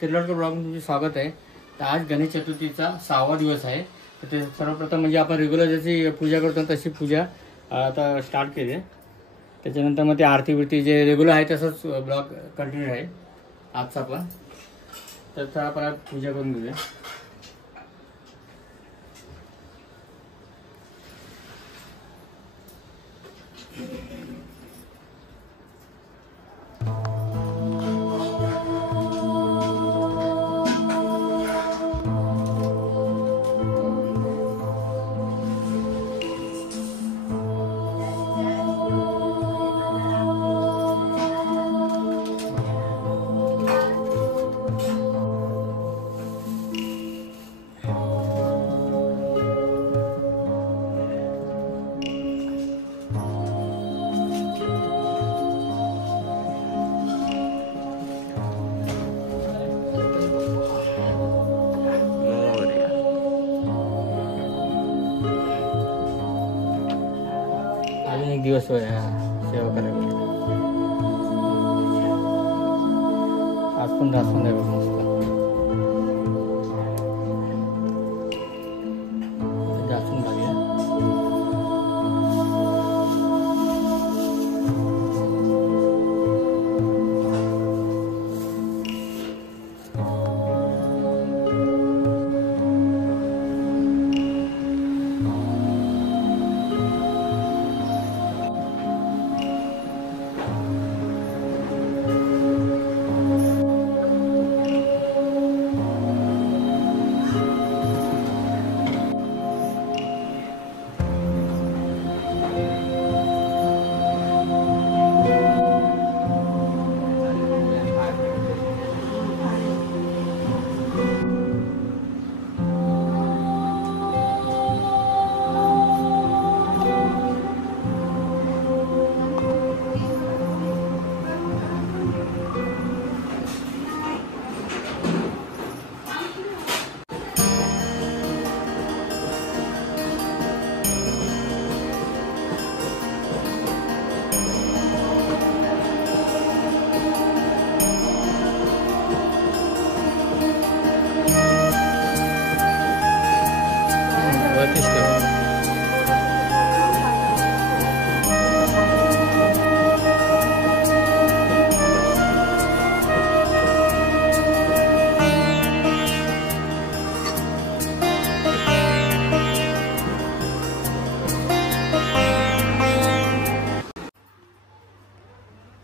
तिर्लोटकर ब्लॉगमध्ये तुमचे स्वागत आहे। तर आज गणेश चतुर्थीचा 6वा दिवस आहे। तर ते सर्वप्रथम म्हणजे आपण रेग्युलर जशी पूजा करतो तशी पूजा आता स्टार्ट केली आहे। त्याच्यानंतर मग ते आरती बिरती जे रेग्युलर आहे तसंच ब्लॉग कंटिन्यू आहे आजचा पण। तर चला आपण पूजा करून घेऊया। एक दिवस सेवा करायला आज पण दासून द्यावं मस्त दासून घालूया।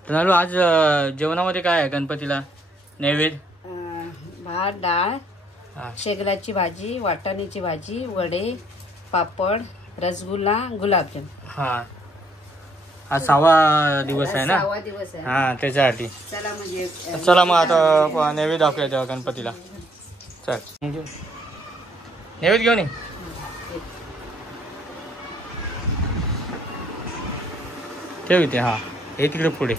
तर आज जेवणामध्ये काय आहे गणपतीला नैवेद्य? भात, डाळ, शेगलाची भाजी, वाटाण्याची भाजी, वडे, पापड, रसगुल्ला, गुलाबजाम। हा आज 6वा दिवस आहे ना? 6वा दिवस आहे। हा त्याच्यासाठी चला म्हणजे चला मग आता नैवेद्य दाखवूया तेव्हा गणपतीला। चल नैवेद्य घेऊन ये। ठेव इथे। हा हे तिकडे पुढे।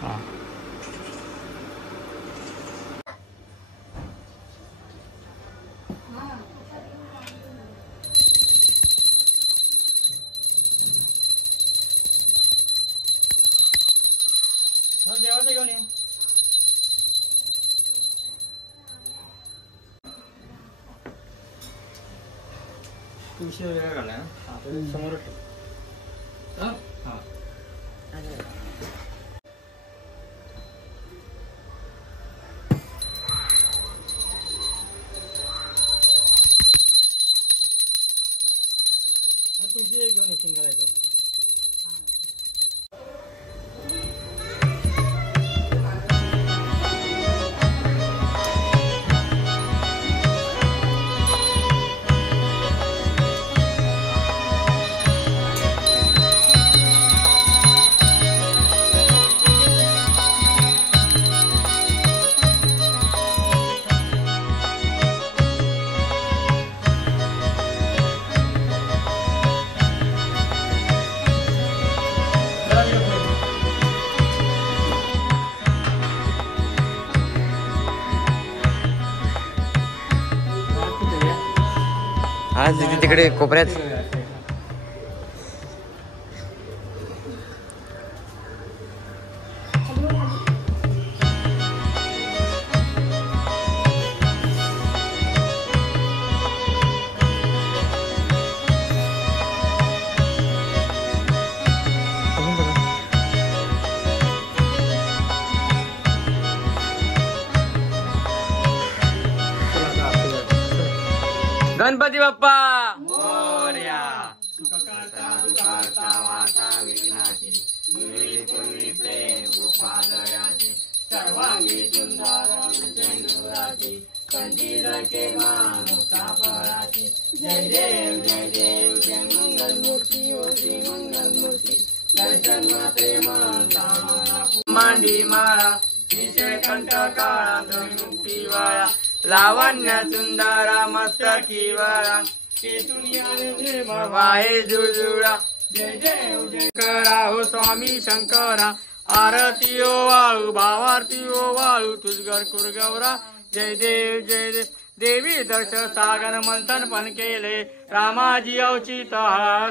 हा देवाचं घेऊन ये। तुळशी वगैरे घालाय ना समोर ठेव। हा तुळशी घेऊन ये सिंगल आहे तो। आज तिकडे कोपऱ्यात गणपती बाप्पा मोरया. सर्वांगी सुंदराची कंदील केव्हा मुक्ता फळाची. जय देव जय देव जय मंगल मूर्ती ओ श्री मंगल मूर्ती. दर्शन मात्रे माता मांडी माळा विषय कंठ काळा मुक्ती वाळा. लावण्य सुंदरा मस्तकी वाळा वाहे जुळजुळा. जय देव जय शंकरा हो स्वामी शंकरा. आरती ओ वाळू भावारती ओ वाळू तुझगर कुरगवरा. जय देव जय देव देवी दर्श सागन मंथन पण केले. रामाजी अवचित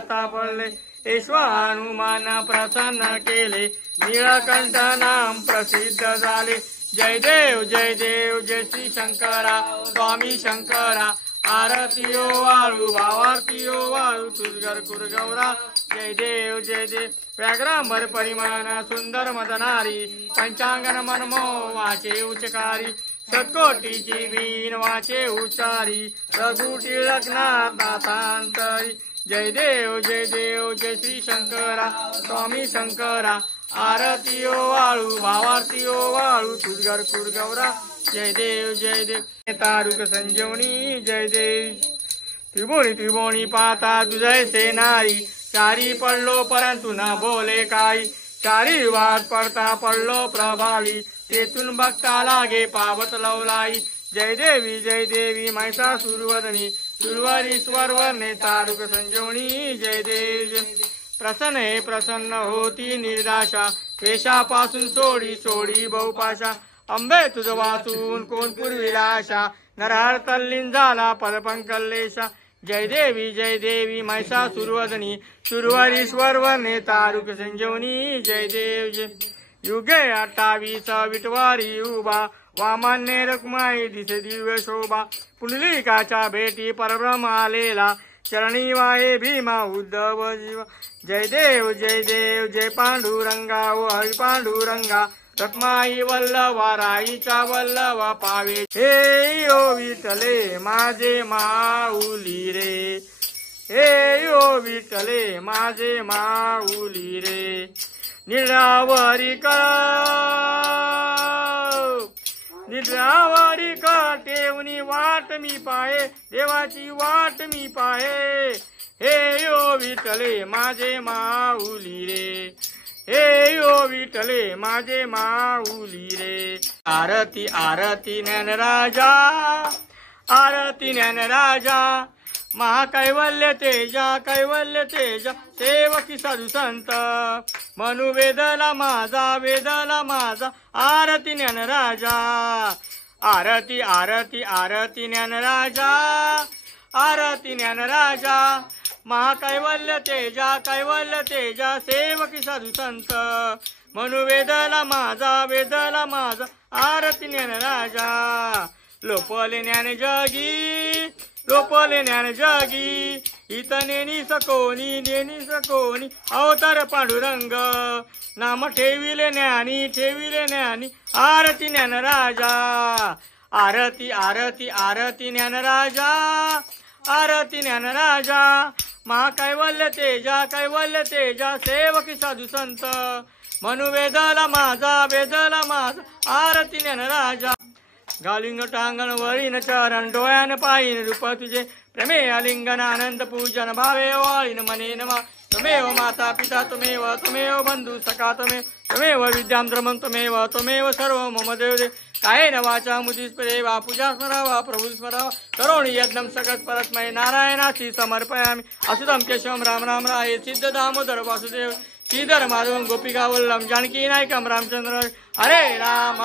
सापडले. हनुमान प्रसन्न केले. नीळकंठ नाम प्रसिद्ध झाले. जय देव जय देव जय श्री शंकरा स्वामी शंकरा. आरती ओ वाळू भावारती ओ वाळू तुझगर कुरगवरा. जय देव जय देव व्याघ्रांबर परिमाण सुंदर मदनारी. पंचांगन मनमो वाचे उचकारी. शतकोटीची वीण वाचे उच्चारी. रघु टिळकनाथ नाथांतरी. जय देव जय देव जय श्री शंकरा स्वामी शंकरा. आरती ओ वाळू भावारती ओ वाळू तुझगर कुरगवरा. जय देव जय देव तारुक संजीवनी. जय देव त्रिभुवनी त्रिभुवनी पाता तुझय सेनारी. चारी पडलो परंतु न बोले काही. चारी वाट पडता पडलो प्रभावी. तेथून बघता लागे पावत लवलाई. जय देवी महिषासुरवदनी. सुरवरी स्वरवर्णे तारुक संजीवनी. जय देव जय प्रसन्न हे प्रसन्न होती निर्दाशा. वेशापासून सोडी सोडी बहुपाशा. अंबे तुझ वाचून कोण पुरविला आशा. नरहर तल्लीन झाला पदपंकल्लेशा. जय देवी महिषासुरवदनी. सुरवरीश्वरवने तारुक संजीवनी. जय देव जय युगे 28 विटवारी उभा. वामान्य रखुमाई दिसे दिव्य शोभा. पुंडलिकाच्या भेटी परब्रह्म आलेला. चरणी वाहे भीमा उद्धव जीवा. जय देव जय पांडुरंगा ओ हरी पांडुरंगा. रखमाई वल्लभा राईचा वल्लभा पावे. हे ओ विठ्ठले माझे माऊली रे. हे ओ विठ्ठले माझे माऊली रे. निरावरी का ठेवणी वाट मी पाहे. देवाची वाट मी पाहे. हे ओ विठ्ठले माझे माऊली रे. हे ओ विठ्ठले माझे माऊली रे. आरती आरती ज्ञानराजा. आरती ज्ञानराजा. महाकैवल्य तेजा सेवकी साधू संत. मनु वेदला माझा आरती ज्ञानराजा. आरती आरती आरती ज्ञानराजा. आरती ज्ञानराजा. महाकैवल्य तेजा सेवकी साधू संत. मनु वेदला माझा आरती ज्ञानराजा. लोपले ज्ञान जगी. इथं नेनी सकोनी अवतार पांडुरंग. नाम ठेविले ज्ञानी आरती ज्ञानराजा. आरती आरती आरती ज्ञानराजा. आरती ज्ञानराजा. महाकैवल्य तेजा सेवकी साधू संत. मनु वेदला माझा आरती ज्ञानराजा. गालिंग टांगण वरीन चरण डोळ्यान पायीन रूप तुझे. प्रेमे आलिंगन आनंद पूजन भावे वाळीन मने नमा. त्वमेव माता पिता त्वमेव बंधु सखा त्वमेव विद्यां द्रमं त्वमेव सर्व मम देव. कायेन वाचा मुदिस्मरेवा पूजा स्मरावा प्रभु स्मरावा. करोणि यज्ञं सकट परस्मै नारायणाची समर्पयामि. अच्युतं केशवं राम राम राये. सिद्ध दामोदर वासुदेव श्रीधर माधवं गोपिका वल्लभ जानकी नायकं रामचंद्र. हरे राम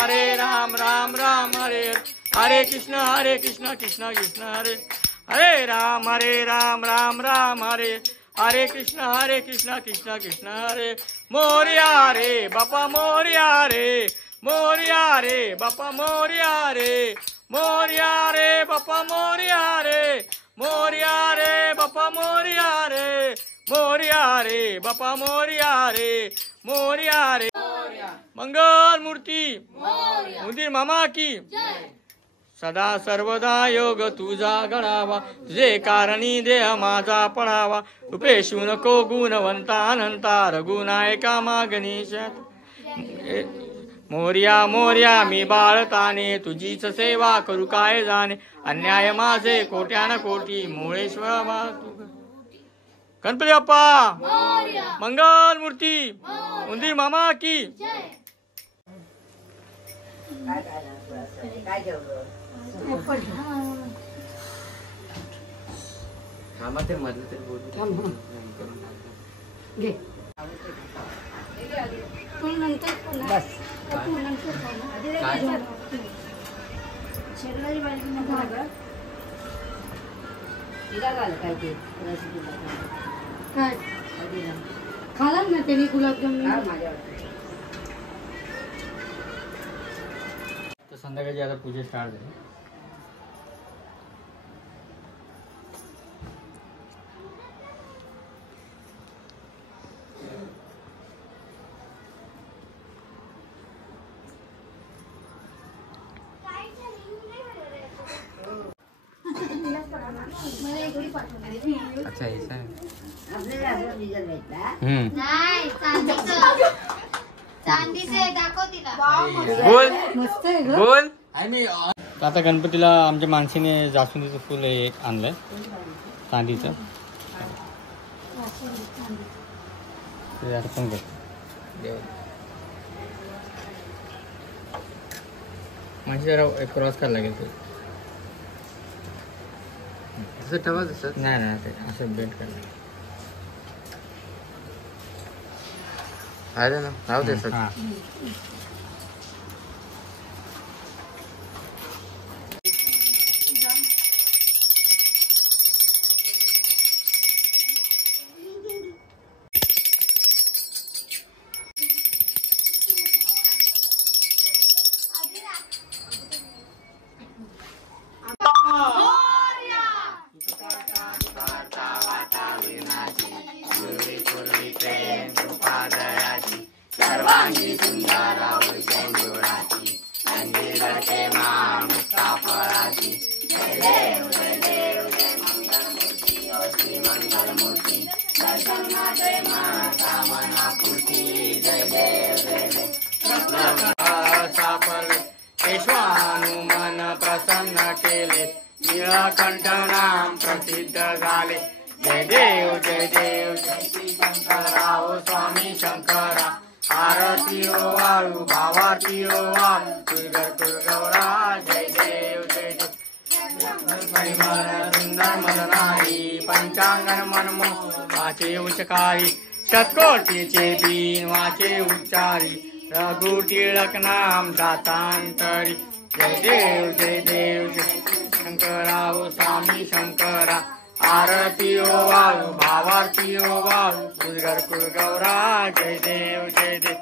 राम राम हरे हरे कृष्ण कृष्ण हरे हरे राम राम हरे हरे कृष्ण कृष्ण हरे. मोरया रे बापा मोरया रे. मोरया रे बापा मोरया रे. मोरया रे बापा मोरया रे. मोरया रे बापा मोरया रे. मोरया रे बापा मोरया रे. मोरया रे. मंगल मूर्ती उंदीर मामा की सदा सर्वदा योग तुझा घडावा, तुझे कारणी देह माझा पडावा. उपेशू नको गुणवंता अनंता, रघुनायका गणेशात. मोर्या मोर्या मी बाळताने, तुझीच सेवा करू काय जाणे. अन्याय माझे कोट्यान कोटी, मोळेश्वर गणपती बाप्पा मंगल मूर्ती, उंदीर मामा की. खाला ना त्यांनी गुलाबजामुन. तर संध्याकाळची आता पूजा स्टार्ट झाली. अच्छा ऐसा है. बोल. आता गणपतीला आमच्या माणसीने जास्वंदीचं फुल एक आणलंय चांदीचं, ते अर्पण करतो. म्हणजे जरा क्रॉस करायला लागेल ते. ठेवा तसं. नाही ते असं बेंड करायला. अरे ना राहू दे सर. हां सर्वांगी सुंदर जोडाची, अंधेरके मा मुक्ता फळाची. जय देव जय देव जय मंगलमूर्ती, ओ श्री मंगलमूर्ती. दर्शन मात्रे माता मनापूर्ती. जय देव जय देव. सापले पेशवानुमन प्रसन्न केले, नीळकंठ नाम प्रसिद्ध झाले. जय देव जय देव जय श्री शंकरराव स्वामी शंकरा. आरती ओ वाळू भावाती ओ वाळू, तुळगर तुळगवरा. जय देव जय देव. सुंदर मदनारी पंचांगण मनमो वाचे उचकारी, शतकोटीचे बीन वाचे उच्चारी. रघु टिळक नाम दातांतरी. जय देव जय देव जय शंकराव स्वामी शंकरा. आरती ओ वाळू भावारती ओ वाळू, तुळगर कुळगौरा. जय देव जय देव.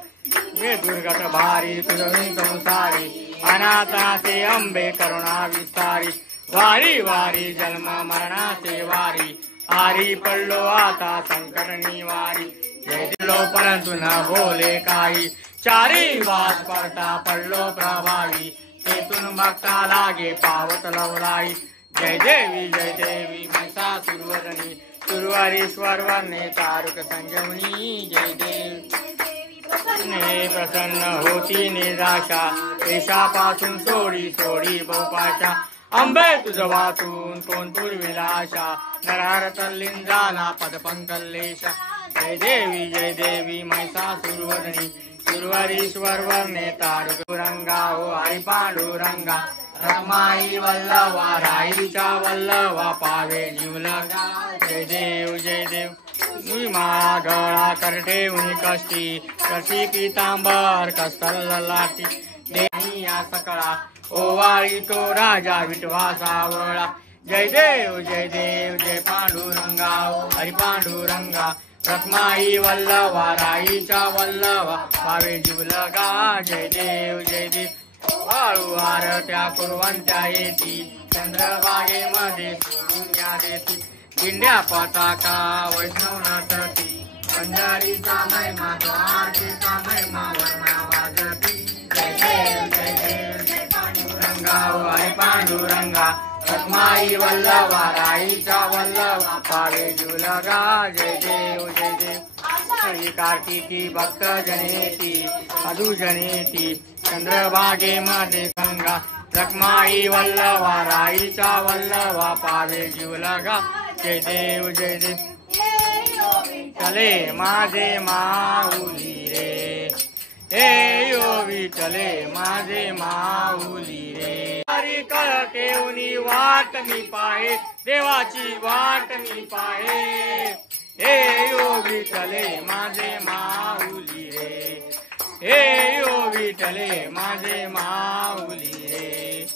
हे दुर्गत भारी तुझी संसारी, अनाथाचे अंबे करुणा विस्तारी. वारी वारी जन्म मरणाचे वारी, आरी पडलो आता संकट निवारी. जय दिलो परंतु न बोले काही, चारी वाद पडता पडलो प्रभावी. तेथून बघता लागे पावत लवलाई. जय देवी महिषासुरवदनी, सुरवारीश्वर वर्णे तारुक संजीवनी. जय देव. प्रसन्न होती निराशा, देशापासून सोडी सोडी बहुपाशा. अंबे तुझ वाचून कोण पुरविला आशा, नरहर तल्लीन झाला पदपंकल्लेशा. जय देवी महिषासुरवदनी, सुरवारीश्वर वर्णे तारुक रंगा. ओ हरी पांडुरंगा, रमाई वल्लवा राईच्या वल्लवा. पावे जीवलगा. जय देव जय देव. माळा गळा करते उनी कष्टी, कशी पितांबर कस्तल लाटी. देही या सकळा ओवाळी तो राजा विठवा सावळा. जय देव जय पांडुरंगा. हरी पांडुरंगा, रखमाई वल्लवा राईच्या वल्लवा. पावे जीवलगा. जय देव. वाळू आरत्या कुरवंत्या येती, चंद्रभागेमध्ये सोडून या देती. दिंड्या पताका वैष्णव नाचती, पंढरीचा महिमा द्वारकेचा महिमा वर्णा वाजती. जय देव जय पांडुरंगा. हरी पांडुरंगा. पांडुरंगा रखमाई वल्लभा राईचा वल्लभा पावे जुलगा जय देव जय देव श्री कार्तिकी भक्त जनेती मधु जनेती चंद्रभागे मध्ये गंगा रखमाई वल्लभा राईचा वल्लभा पावे जुलगा जय देव जय देव चले माझे माऊली रे हे यो विठले माझे माऊली रे हरी कळ केवनी वाट मी पाहे देवाची वाट मी पाहे हे यो विठले माझे माऊली रे हे यो विठले माझे माऊली रे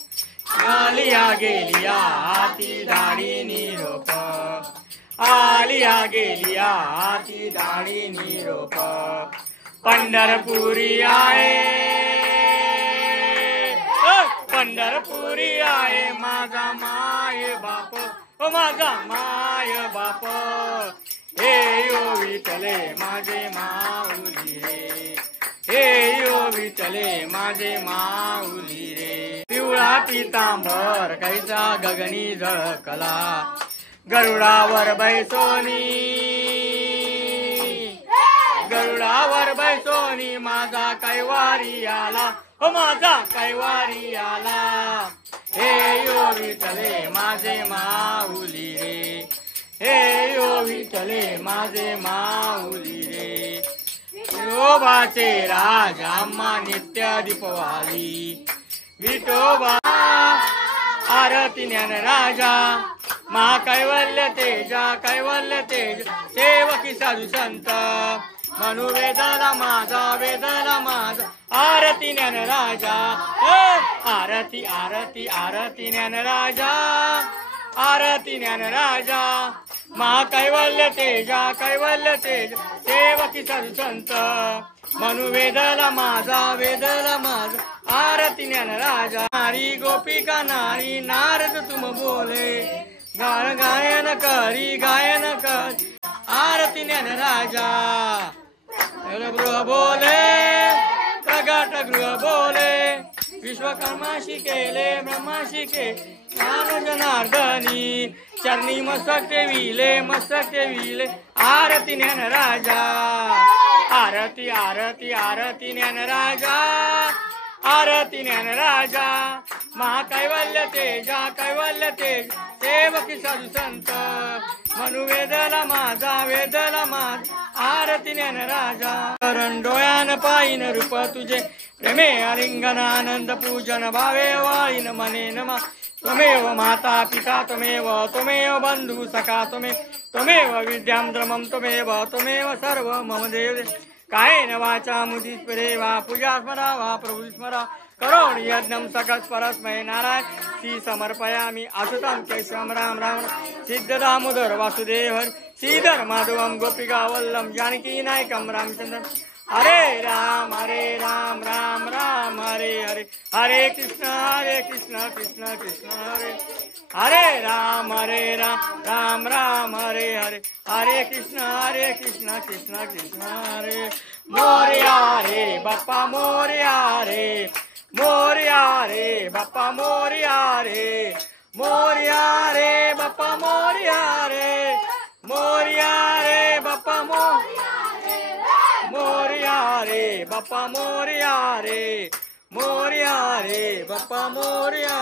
आलिया गेलिया हाती दाढी निरोप आलिया गेलिया हाती दाढी निरोप पंढरपुरी आहे पंढरपुरी आहे माझा माय बाप माझा माय बाप हे यो विठले माझे माऊली रे हे यो विठले माझे माऊली रे पिवळा पितांबर कैसा गगनी झळकला गरुडावर बैसोनी गरुडावर बैसोनी माझा कैवारी आला हो माझा कैवारी आला हे यो विठले माझे माऊली रे हे यो विठले माझे माऊली रे विठोबाचे राजा अम्मा नित्य दीपवाली विठोबा आरती ज्ञान राजा मा कैवल्य तेज सेवकी साधू संत म्हणू वेदाला माझा आरती ज्ञान राजा आरती आरती आरती ज्ञान राजा आरती ज्ञान राजा महाकैवल्य तेज सेवकी साधू संत म्हणू वेदला माझा आरती ज्ञान राजा नारी गोपिका नारी नारद तुम बोले गायन करी आरती ज्ञान राजा गृह बोले प्रगट गृह बोले विश्वकर्माशी केले ब्रह्माशी के ज्ञान जनार्दनी चरणी मस्तक ठेविले आरती ज्ञान राजा आरती आरती आरती ज्ञान राजा आरती ज्ञान राजा महाकैवल्य तेज सेवकी साधू संत म्हणू वेदला माझा आरती ज्ञान राजा डोळ्यान पाईन रूप तुझे प्रेमे अलिंगन आनंद पूजन भावे वाईन मने नमा त्वमेव माता पिता त्वमेव बंधु सखा त्वमेव विद्यां द्रमं त्वमेव सर्व मम देव कायेन वाचा मुदिस्मरे वा पूजा स्मरा वा प्रभु स्मरा करोमि यज्ञं सकल परस्मै नारायण श्री समर्पयामि असुतं केशवं राम सिद्ध दामोदर वासुदेव श्रीधर माधवं गोपिका वल्लभ जानकी नायकं रामचंद्र हरे राम राम राम हरे हरे हरे कृष्ण कृष्ण कृष्ण हरे राम राम राम हरे हरे हरे कृष्ण कृष्ण कृष्ण हरे मोरया रे बाप्पा मोरया रे बाप्पा मोरया रे बाप्पा मोरया रे बाप्पा मोरया रे बाप्पा मोरया रे बाप्पा मोरया रे मोरया रे बाप्पा मोरया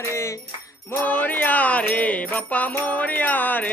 रे बाप्पा मोरया रे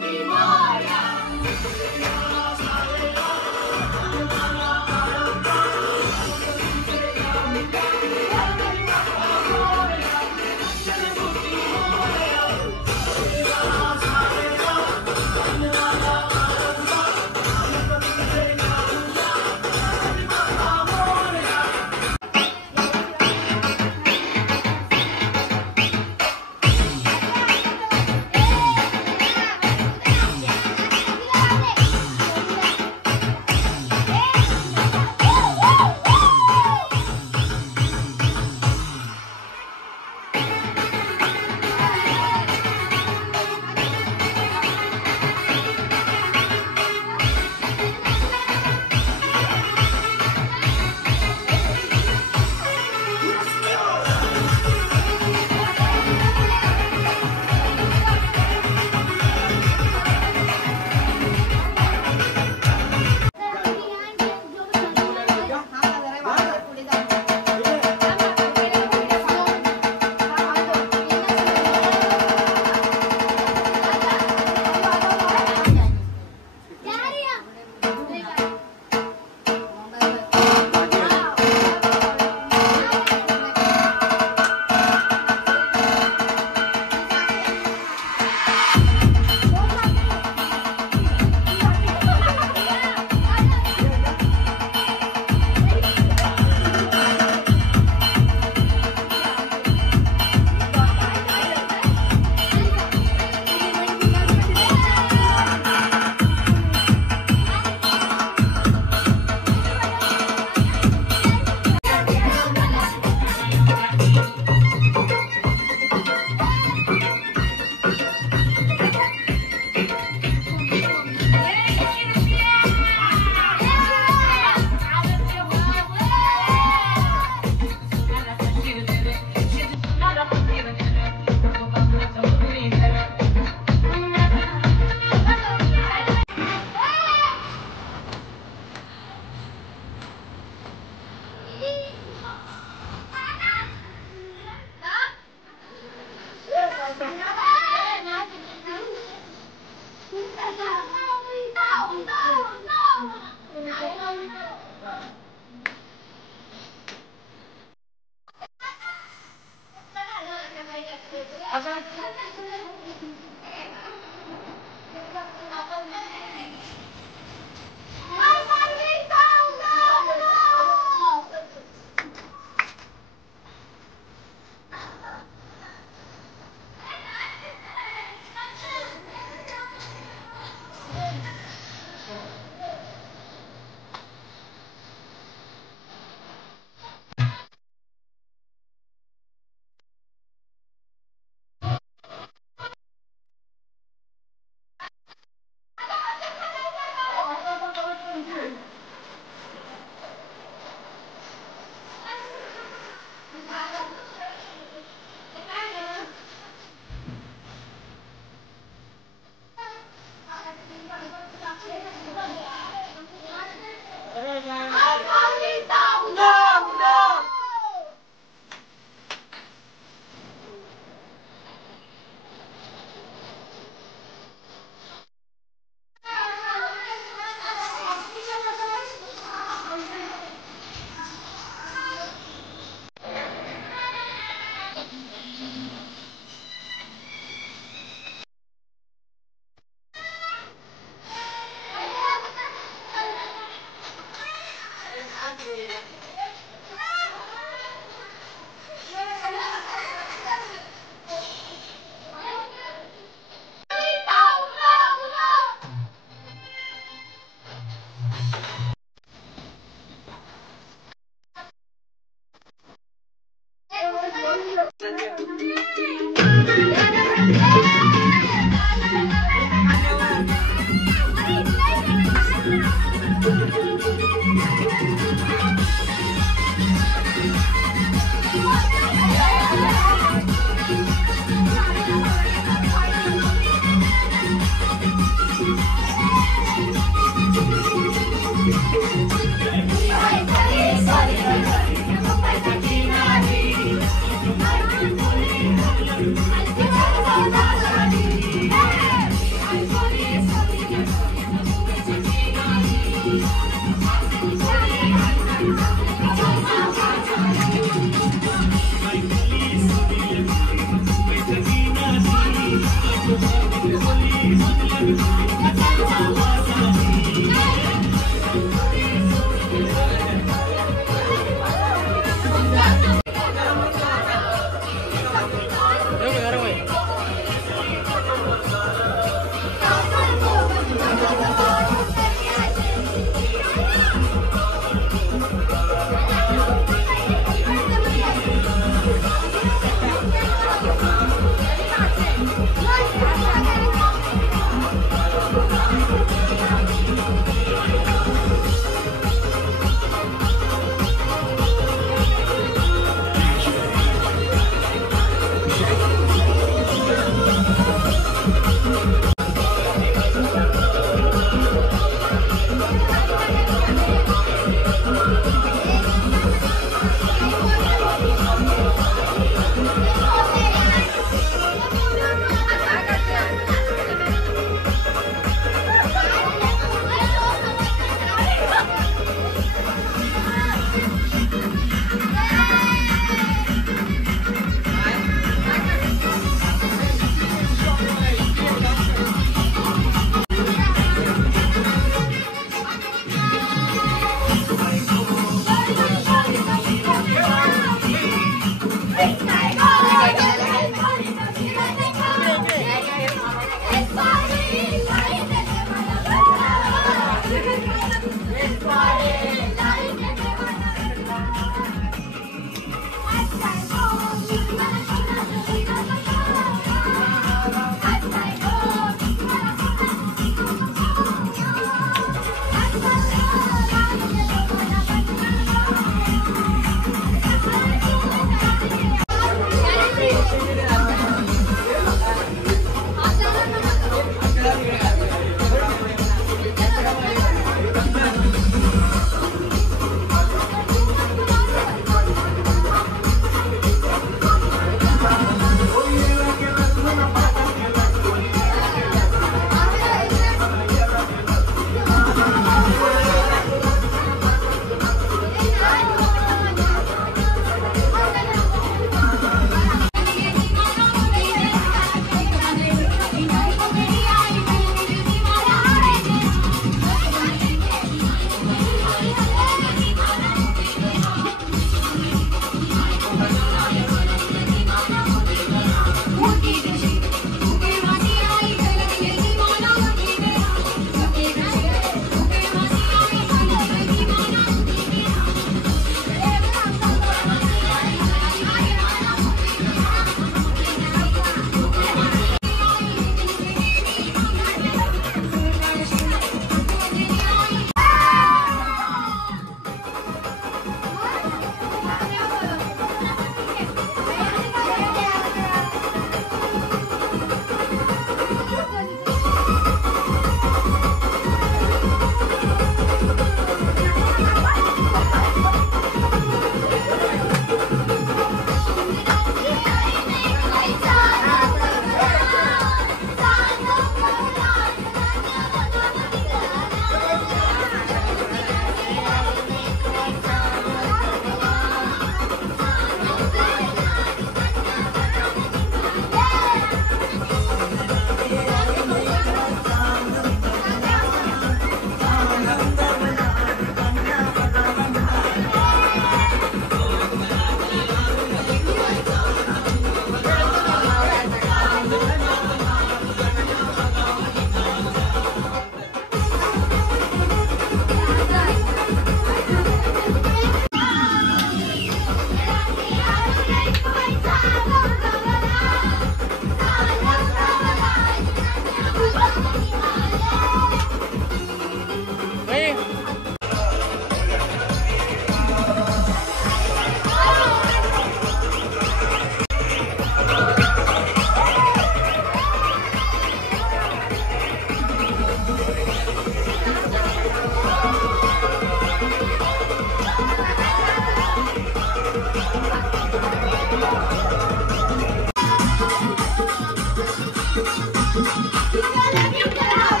You gotta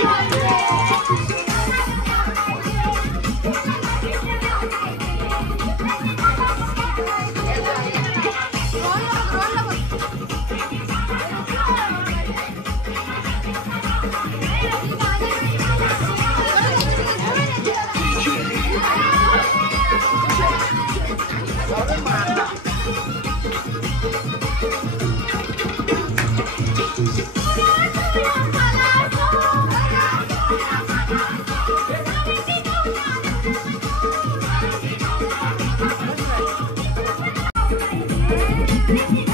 Thank you.